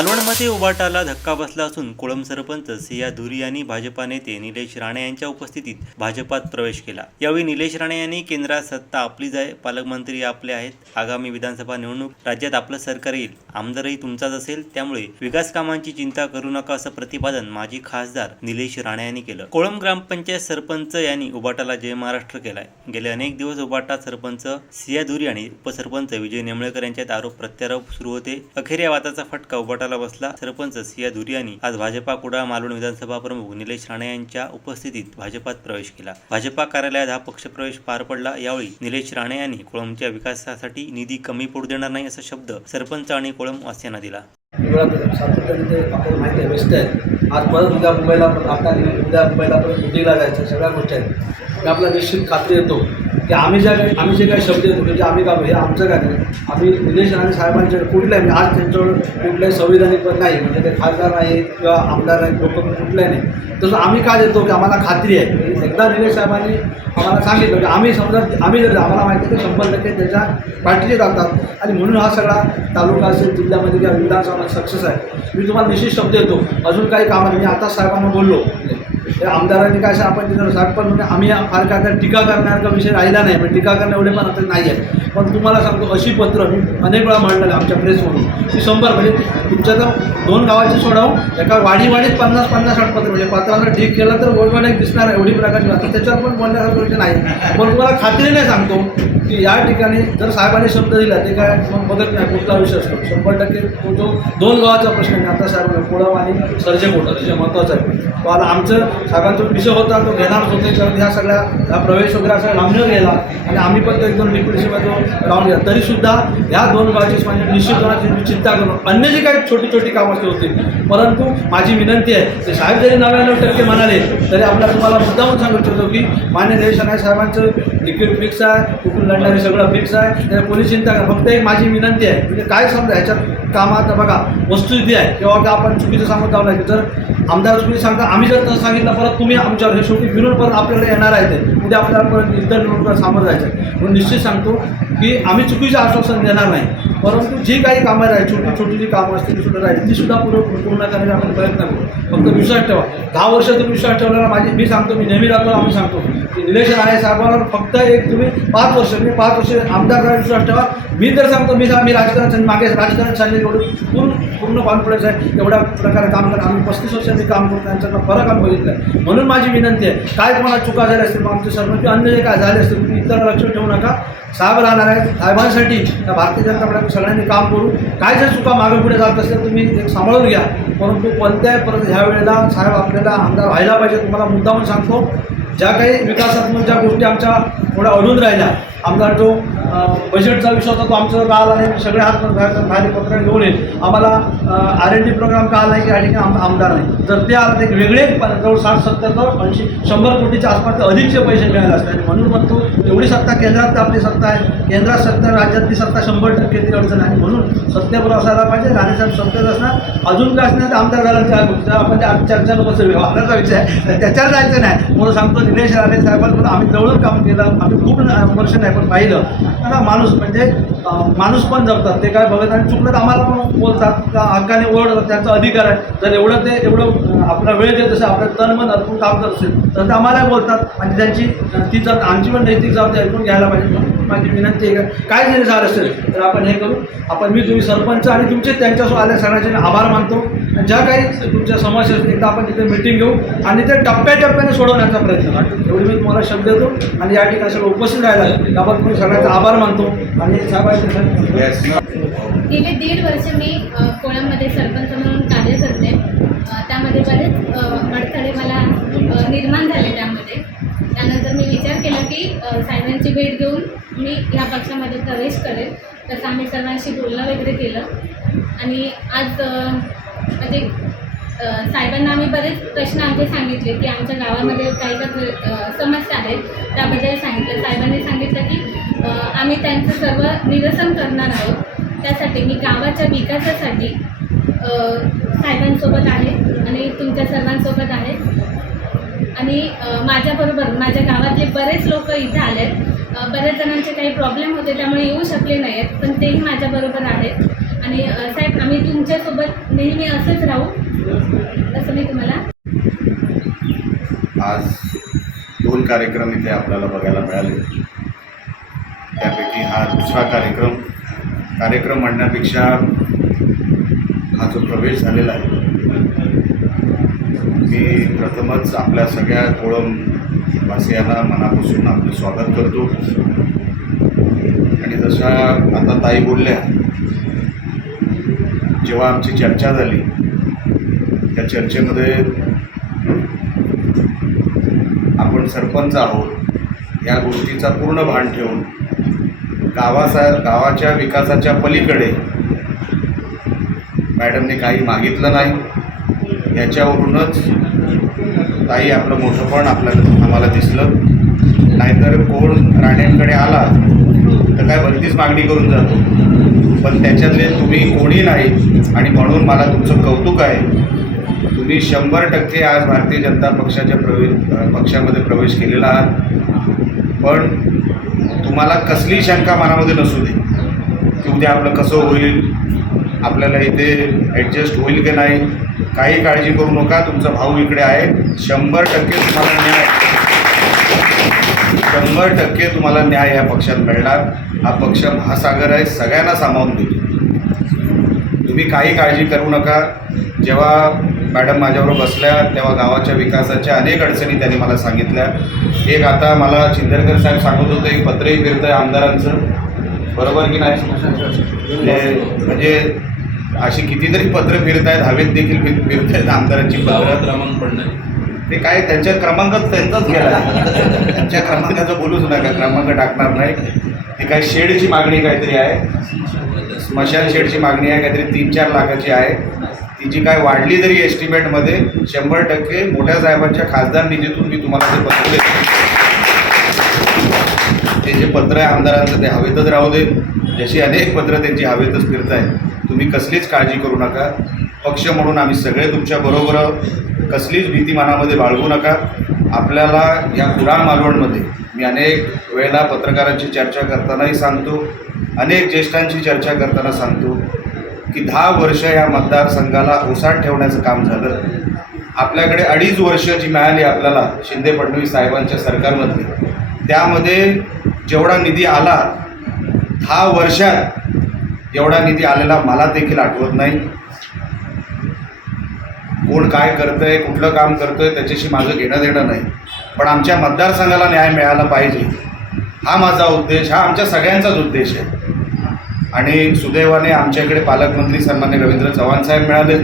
मालवणमध्ये उबाटाला धक्का बसला असून कोळम सरपंच सिया धुरी यांनी भाजपा नेते निलेश राणे यांच्या उपस्थितीत भाजपात प्रवेश केला. यावेळी निलेश राणे यांनी केंद्रात सत्ता आपलीच आहे पालकमंत्री आपले आहेत. आगामी विधानसभा निवडणूक राज्यात आपलं सरकार येईल. आमदारही तुमचाच असेल त्यामुळे विकास कामांची चिंता करू नका असं प्रतिपादन माजी खासदार निलेश राणे यांनी केलं. कोळम ग्रामपंचायत सरपंच यांनी उबाटाला जय महाराष्ट्र केलाय. गेले अनेक दिवस उबाटा सरपंच सिया धुरी आणि उपसरपंच विजय नेमळेकर यांच्यात आरोप प्रत्यारोप सुरू होते. अखेर या वादाचा फटका उबाटाला बसला. सरपंच सिया धुरी आज भाजपा कुडाळ मालवण विधानसभा प्रमुख निलेश राणे यांच्या उपस्थितीत भाजपात प्रवेश केला. भाजपा कार्यालयात हा पक्षप्रवेश पार पडला. यावेळी निलेश राणे यांनी कोळमच्या विकासासाठी निधी कमी पडू देणार नाही असा शब्द सरपंच आणि कोळम वासियांना दिला. आपल्याला माहिती आहे व्यस्त आहेत आज परत उद्या मुंबईला पण आता उद्या मुंबईला परत दिल्लीला जायचं सगळ्या गोष्टी आहेत. की आपला निश्चित खात्री येतो. की आम्ही ज्या काही आम्ही जे काही शब्द येतो म्हणजे आम्ही का हे आमचं काय नाही आम्ही निलेश राणे साहेबांच्या कुठल्याही म्हणजे आज त्यांच्यावर कुठल्याही संविधानिक पण नाही म्हणजे ते खासदार नाही किंवा आमदार नाही लोक पण कुठल्याही नाही. तसं आम्ही काय देतो? की आम्हाला खात्री आहे. म्हणजे एकदा निलेश साहेबांनी आम्हाला सांगितलं की आम्ही समजा आम्ही जर आम्हाला माहिती आहे की शंभर टक्के त्याच्या पाठीचे जातात आणि म्हणून हा सगळा तालुका असेल जिल्ह्यामध्ये किंवा विधानसभा सक्सेस आहे. मी तुम्हाला निश्चित शब्द देतो. अजून काही कामं मी आता साहेबांना बोललो. तर आमदारांनी काय असं आपण तिथं साहेब पण म्हणजे आम्ही फार काय तर टीका करण्याचा विषय राहिला नाही पण टीका करणं एवढे पण आता नाही आहे पण तुम्हाला सांगतो अशी पत्र मी अनेक वेळा मांडलेलं आमच्या प्रेसमधून की शंभर म्हणजे तुमच्या तर दोन गावाची सोडावं एका वाडी पन्नास पन्नास साठ पत्र म्हणजे पत्राला ठीक केलं तर गोडवाड एक दिसणार आहे एवढी प्रकारची आता त्याच्यावर पण बोलण्यासारखं विषय नाही. पण तुम्हाला खात्रीने सांगतो की या ठिकाणी जर साहेबांनी शब्द दिला ते काय मग बघत नाही कुठला विषय असतो? शंभर टक्के तो जो दोन गावाचा प्रश्न आहे आता साहेबांना कोळाव आणि सर्जेकोट जे महत्त्वाचा आहे. तो आता आमचं साहेबांचा विषय होता तो घेणारच होते कारण ह्या सगळ्या ह्या प्रवेश वगैरे असा लांबण्यात गेला आणि आम्ही पण तो एकदम लिक्विडेशनमध्ये तो राहून गेला. तरीसुद्धा ह्या दोन गावाची म्हणजे निश्चितपणाची चिंता करून अन्य जी काही छोटी छोटी कामं असली होती परंतु माझी विनंती आहे ते साहेब जरी नव्याण्णव टक्के म्हणाले तरी आपल्याला तुम्हाला मुद्दामून सांगू इच्छितो की मान्य देश साहेबांचं तिकीट फिक्स आहे कुठून लढणारे सगळं फिक्स आहे. त्याला कोणी चिंता करा फक्त एक माझी विनंती आहे. म्हणजे काय समजा ह्याच्यात कामात बघा वस्तुस्थिती आहे किंवा का आपण चुकीचं सांगत आहोत की जर आमदार चुकीचं सांगता आम्ही जर तसं सांगितलं परत तुम्ही आमच्यावर हे शेवटी फिरून परत आपल्याकडे येणार आहे ते. उद्या आपल्याला परत इतर निवडणुका सामोरं जायचं आहे. म्हणून निश्चित सांगतो की आम्ही चुकीचं आश्वासन देणार नाही. परंतु जी काही कामं राहील छोटी छोटी जी कामं असतील ती सुद्धा राहील. ती सुद्धा पूर्ण पूर्ण करण्याचा आपण प्रयत्न करू. फक्त विश्वास ठेवा. दहा वर्ष तुम्ही विश्वास ठेवल्याला माझी मी सांगतो मी नेहमी जातो आम्ही सांगतो. की निलेश राणे साहेबांवर फक्त एक तुम्ही पाच वर्ष मी पाच वर्ष आमदार विश्वास ठेवा. मी तर सांगतो मी मी राजकारण मागे राजकारण चालले एवढं पूर्ण पूर्ण कॉन्फिडन्स आहे. एवढ्या प्रकारे काम करत आम्ही पस्तीस वर्षांनी काम करतो त्यांच्याकडं फरक आम्ही बघितलं आहे म्हणून माझी विनंती आहे काय कोणाला चुका झाल्या असतील मग आमचे सर्व किंवा अन्य जे काय झाले असतील तुम्ही इतर लक्ष ठेवू नका. साहेब राहणार आहेत. साहेबांसाठी त्या भारतीय जनता पार्टी सगळ्यांनी काम करू. काय जर चुका मागे पुढे जात असेल तुम्ही एक सांभाळून घ्या. परंतु कोणत्याही परत ह्या वेळेला साहेब आपल्याला आमदार व्हायला पाहिजे तुम्हाला मुद्दामून सांगतो. ज्या काही विकासात्मक ज्या गोष्टी आमच्या थोड्या अडून राहिल्या आमचा जो बजेटचा विषय होता तो आमचं का आला नाही सगळे हात बाहेर पत्र घेऊन येईल आम्हाला आर एन डी प्रोग्राम का आला नाही की या ठिकाणी आम आमदार नाही. जर ते आलं तर एक वेगळे जवळ साठ सत्तर ऐंशी शंभर कोटीच्या आसपास ते अधिकचे पैसे मिळाले असते आणि म्हणून म्हणतो एवढी सत्ता केंद्रात तर आपली सत्ता आहे. केंद्रात सत्ता राज्यातली सत्ता शंभर टक्के ती अडचण आहे. म्हणून सत्तेवर असायला पाहिजे. राणेसाहेब सत्तेत असणार. अजून काय असणार तर आमदार झाला आपण त्या चर्चा नको आपल्याचा विषय आहे. त्याच्यावर जायचं नाही. म्हणून सांगतो दिनेश राणे साहेबांकडून आम्ही जवळच काम केलं. आम्ही खूप वर्ष नाही पण पाहिलं. आता माणूस म्हणजे माणूस पण जगतात ते काय बघत आणि चुकलं तर आम्हाला पण बोलतात. का हक्काने ओरडतात. त्यांचा अधिकार आहे. जर एवढं ते एवढं आपला वेळ देत असेल आपलं तन मन अर्पून काम करत असेल तर ते आम्हालाही बोलतात. आणि त्यांची ती जर आमची पण नैतिक जबाबदारी ऐकून घ्यायला पाहिजे. म्हणून माझी विनंती आहे का? काय जरी झालं असेल तर आपण हे करू. आपण मी तुम्ही सरपंच आणि तुमचे त्यांच्यासोबत आल्या सगळ्यांचे मी आभार मानतो. आणि ज्या काही तुमच्या समस्या असतील एकदा आपण तिथे मिटिंग घेऊ आणि ते टप्प्याटप्प्याने सोडवण्याचा प्रयत्न करू. एवढी मी तुम्हाला शब्द देतो आणि या ठिकाणी सगळं उपस्थित राहिला त्याबद्दल मी सगळ्यांचा आभार मानतो आणि साहेबांचे गेले दीड वर्ष मी अ, कोळंबमध्ये सरपंच म्हणून कार्य करते. त्यामध्ये बरेच अ, अडथळे मला अ, निर्माण झाले त्यामध्ये त्यानंतर मी मी सायनांची की साहेबांची भेट घेऊन मी ह्या पक्षामध्ये प्रवेश करेल. तसं आम्ही सर्वांशी बोलणं वगैरे केलं. आणि आज म्हणजे साहेबांना आम्ही बरेच प्रश्न आमचे सांगितले की आमच्या गावामध्ये काही का समस्या आहेत. त्याबद्दल सांगितलं. साहेबांनी सांगितलं की आम्ही त्यांचं सर्व निरसन करणार आहोत. त्यासाठी मी गावाच्या विकासासाठी साहेबांसोबत आहे आणि तुमच्या सर्वांसोबत आहे. आणि माझ्याबरोबर माझ्या गावातले बरेच लोक इथे आले आहेत बऱ्याच जणांचे काही प्रॉब्लेम होते त्यामुळे येऊ शकले नाही आहेत पण तेही माझ्याबरोबर आहेत. आणि साहेब आम्ही तुमच्यासोबत नेहमी असंच राहू असं मी तुम्हाला आज दोन कार्यक्रम इथे आपल्याला बघायला मिळाले. त्यापैकी हा दुसरा कार्यक्रम कार्यक्रम म्हणण्यापेक्षा हा जो प्रवेश झालेला आहे प्रथमच आपल्या सगळ्या कोळम वासियाला मनापासून आपलं स्वागत करतो. आणि जशा आता ताई बोलल्या जेव्हा आमची चर्चा झाली त्या चर्चेमध्ये आपण सरपंच आहोत या गोष्टीचा पूर्ण भान ठेवून गावाचा गावाच्या विकासाच्या पलीकडे मॅडमने काही मागितलं नाही याच्यावरूनच ताई आपलं मोठंपण आपल्याला आम्हाला दिसलं. नाहीतर कोण राण्यांकडे आला तर काय भरतीच मागणी करून जातो. पण त्याच्यातले तुम्ही कोणी नाही आणि म्हणून मला तुमचं कौतुक आहे. तुम्ही शंभर टक्के आज भारतीय जनता पक्षाच्या प्रवेश पक्षामध्ये प्रवेश केलेला आहात. पण तुम्हाला कसली शंका मनामध्ये नसू दे. की उद्या आपलं कसं होईल आपल्याला इथे ॲडजस्ट होईल की नाही काही काळजी करू नका तुमचा भाऊ इकडे आहे. शंभर टक्के तुम्हाला न्याय. शंभर टक्के तुम्हाला न्याय या पक्षात मिळणार. हा पक्ष महासागर आहे सगळ्यांना सामावून देतो. तुम्ही काही काळजी करू नका. जेव्हा मॅडम माझ्याबरोबर बसल्या तेव्हा गावाच्या विकासाच्या अनेक अडचणी त्यांनी मला सांगितल्या. एक आता मला चिंदरकर साहेब सांगत होते एक पत्रही फिरतं आहे आमदारांचं. बरोबर की नाही? म्हणजे- म्हणजे अशी कितीतरी पत्र फिरत आहेत हवेत देखील फिर फिरत आहेत आमदारांची पत्र. क्रमांक पण नाही. ते काय त्यांच्या क्रमांकच त्यांचाच गेला. त्यांच्या क्रमांकाचं बोलूच नका क्रमांक टाकणार नाही. ती काय शेडची मागणी काहीतरी आहे. स्मशान शेडची मागणी आहे काहीतरी तीन चार लाखाची आहे. तिची काय वाढली जरी एस्टिमेटमध्ये शंभर टक्के मोठ्या साहेबांच्या खासदार निधीतून मी तुम्हाला ते पत्र देतो. ते जे पत्र आहे आमदारांचं ते हवेतच राहू दे जशी अनेक पत्र त्यांची हवेतच फिरत आहेत तुम्ही कसलीच काळजी करू नका. पक्ष म्हणून आम्ही सगळे तुमच्या बरोबर कसलीच भीती मनामध्ये बाळगू नका. आपल्याला या कुडाळ मालवणमध्ये मी अनेक वेळेला पत्रकारांची चर्चा करतानाही सांगतो. अनेक ज्येष्ठांची चर्चा करताना सांगतो की दहा वर्ष या मतदारसंघाला ओसाड ठेवण्याचं काम झालं. आपल्याकडे अडीच वर्ष जी मिळाली आपल्याला शिंदे फडणवीस साहेबांच्या सरकारमधली त्यामध्ये जेवढा निधी आला दहा वर्षात एवढा निधी आलेला मला देखील आठवत नाही. कोण काय करतंय कुठलं काम करतोय त्याच्याशी माझं घेणं देणं नाही. पण आमच्या मतदारसंघाला न्याय मिळाला पाहिजे. हा माझा उद्देश हा आमच्या सगळ्यांचाच उद्देश आहे. आणि सुदैवाने आमच्याकडे पालकमंत्री सन्मान्य रवींद्र चव्हाण साहेब मिळाले.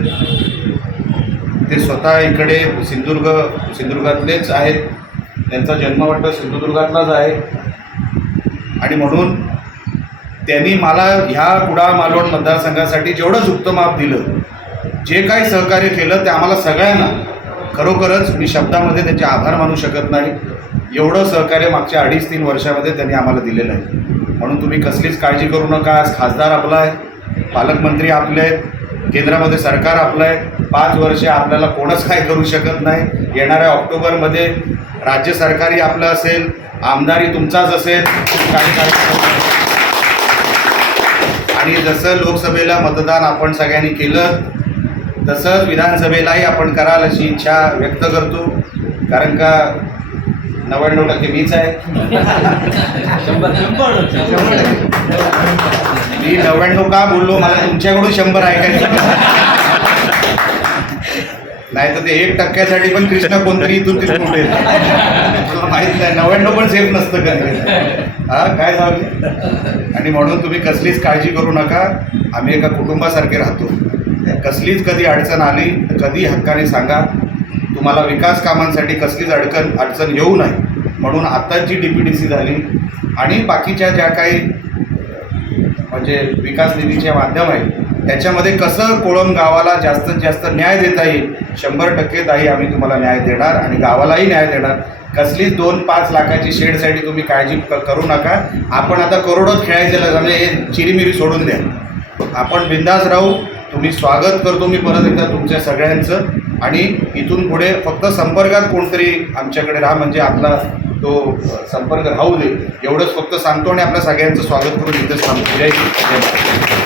ते स्वतः इकडे सिंधुदुर्ग सिंधुदुर्गातलेच आहेत. त्यांचा जन्म वाटतं सिंधुदुर्गातलाच आहे. आणि म्हणून त्यांनी मला ह्या कुडाळ मालवण मतदारसंघासाठी जेवढं झुकतं माप दिलं जे काही सहकार्य केलं ते आम्हाला सगळ्यांना खरोखरच मी शब्दामध्ये त्यांचे आभार मानू शकत नाही. एवढं सहकार्य मागच्या अडीच तीन वर्षामध्ये त्यांनी आम्हाला दिलेलं आहे. म्हणून तुम्ही कसलीच काळजी करू नका. आज खासदार आपला आहे पालकमंत्री आपले आहेत केंद्रामध्ये सरकार आपलं आहे. पाच वर्षे आपल्याला कोणच काय करू शकत नाही. येणाऱ्या ऑक्टोबरमध्ये राज्य सरकारही आपलं असेल आमदारी तुमचाच असेल. आणि जसं लोकसभेला मतदान आपण सगळ्यांनी केलं तसंच विधानसभेलाही आपण कराल अशी इच्छा व्यक्त करतो. कारण का नव्याण्णव टक्के मीच आहे. मी नव्याण्णव का बोललो? मला तुमच्याकडून शंभर ऐकायचं नाही तर ते एक टक्क्यासाठी पण कृष्णा कोणतरी इथून तिथून कुठे मला माहीत नाही. नव्याण्णव पण सेफ नसतं कधी हा काय झालं? आणि म्हणून तुम्ही कसलीच काळजी करू नका. आम्ही एका कुटुंबासारखे राहतो. कसलीच कधी अडचण आली तर कधी हक्काने सांगा. तुम्हाला विकास कामांसाठी कसलीच अडचण अडचण येऊ नये. म्हणून आत्ताच G D P D C झाली. आणि बाकीच्या ज्या काही म्हणजे विकास निधीचे माध्यम आहे त्याच्यामध्ये कसं कोळम गावाला जास्तीत जास्त न्याय देता येईल शंभर टक्के ताई आम्ही तुम्हाला न्याय देणार आणि गावालाही न्याय देणार. कसलीच दोन पाच लाखाची शेडसाठी तुम्ही काळजी क- करू नका. आपण आता करोडोत खेळायचे म्हणजे हे चिरीमिरी सोडून द्या. आपण बिंदास राहू. तुम्ही स्वागत करतो मी परत एकदा तुमच्या सगळ्यांचं. आणि इथून पुढे फक्त संपर्कात कोणतरी आमच्याकडे राहा म्हणजे आपला तो संपर्क राहू दे. एवढंच फक्त सांगतो आणि आपल्या सगळ्यांचं स्वागत करून इथेच थांबतो.